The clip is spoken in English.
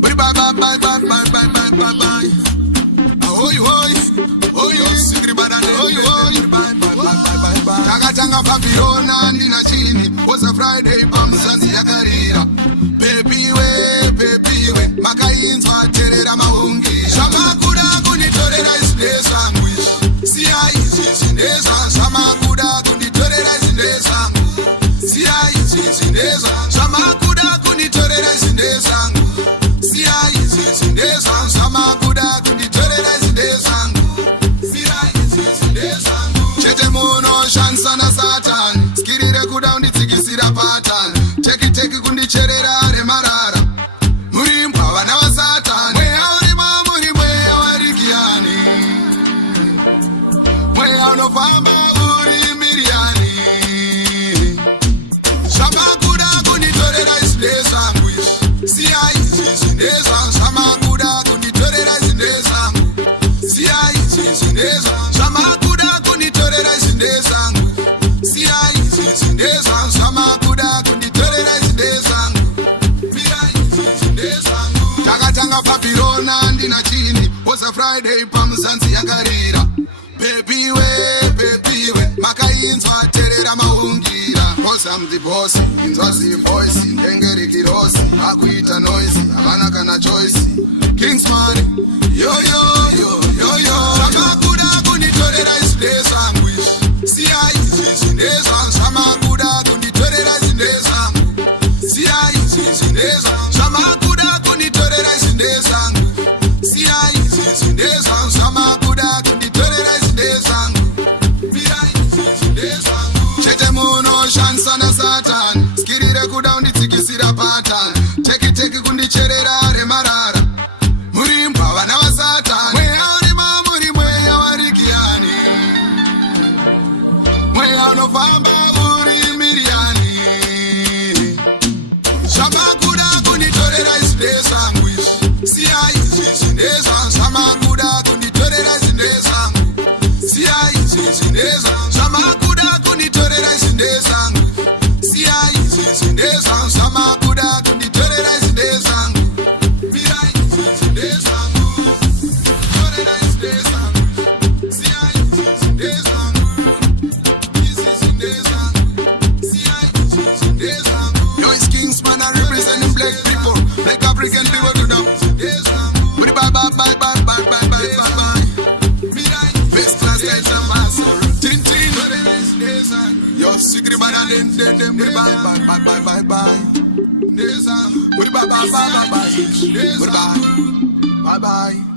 Bye bye bye bye bye bye bye bye bye bye. Ahoy hoy, hoy sikri banane. Hoy hoy, bye bye bye bye bye. Tanga tanga Babylona ndina chini. Was a Friday pamsanzi yakarira. Baby we, makainzwa terera mahungi. Shama kuda kunitorera isindesangu. Siya izindeza, shama kuda kunitorera isindesangu. Siya izindeza, shama kuda kunitorera isindesangu. Siya izindeza, shama kuda kunitorera isindesangu. Siya izindesangu. Chete muno shansana Satan. Skirire kuda unditsikisira patan. Teki kundicherera remarara. Murimba vana va Satan. Mweya urima muri mweya warikiani. Mweya unofamba uri miriani. Shama kuda kunitorera isindesangu. Siya izindeza, shama kuda kunitorera isindesangu. Siya izindeza, shama kuda kunitorera isindesangu. Siya izindeza, shama kuda kunitorera isindesangu. Takatanga Babylona ndina chini. Was a Friday pamsanzi yakarira. Baby we, makainzwa terera mahungira. Bosa mzibosi, inzwa zivoice. Ndengeri kirosi, akuita noise. Havana kana choice. Kingsman, yo. Shama kuda kunitorera isindesangu. Siya izindeza, shama kuda kunitorera isindesangu. Siya izindeza, shama kuda kunitorera isindesangu. Siya izindeza, shama kuda kunitorera isindesangu. Siya izindesangu. Chete muno shansana Satan. Skirire kuda unditsikisira patan. Teki kundicherera remarara. Murimba vana va Satan. Mweya urima muri mweya warikiani. Mweya unofamba uri miriani. Shama kuda kunitorera isindesangu. Siya izindeza, shama kuda kunitorera isindesangu. Siya izindeza, shama kuda kunitorera isindesangu. Siya izindeza, shama kuda kunitorera isindesangu. Siya izindesangu. Torera isindesangu. Siya izindesangu. Yo, it's Kingsman, I representing black people, black African people to them. Bye. Best class guys and mass. Tintin. Yo, sikri banane. Bye. Bye.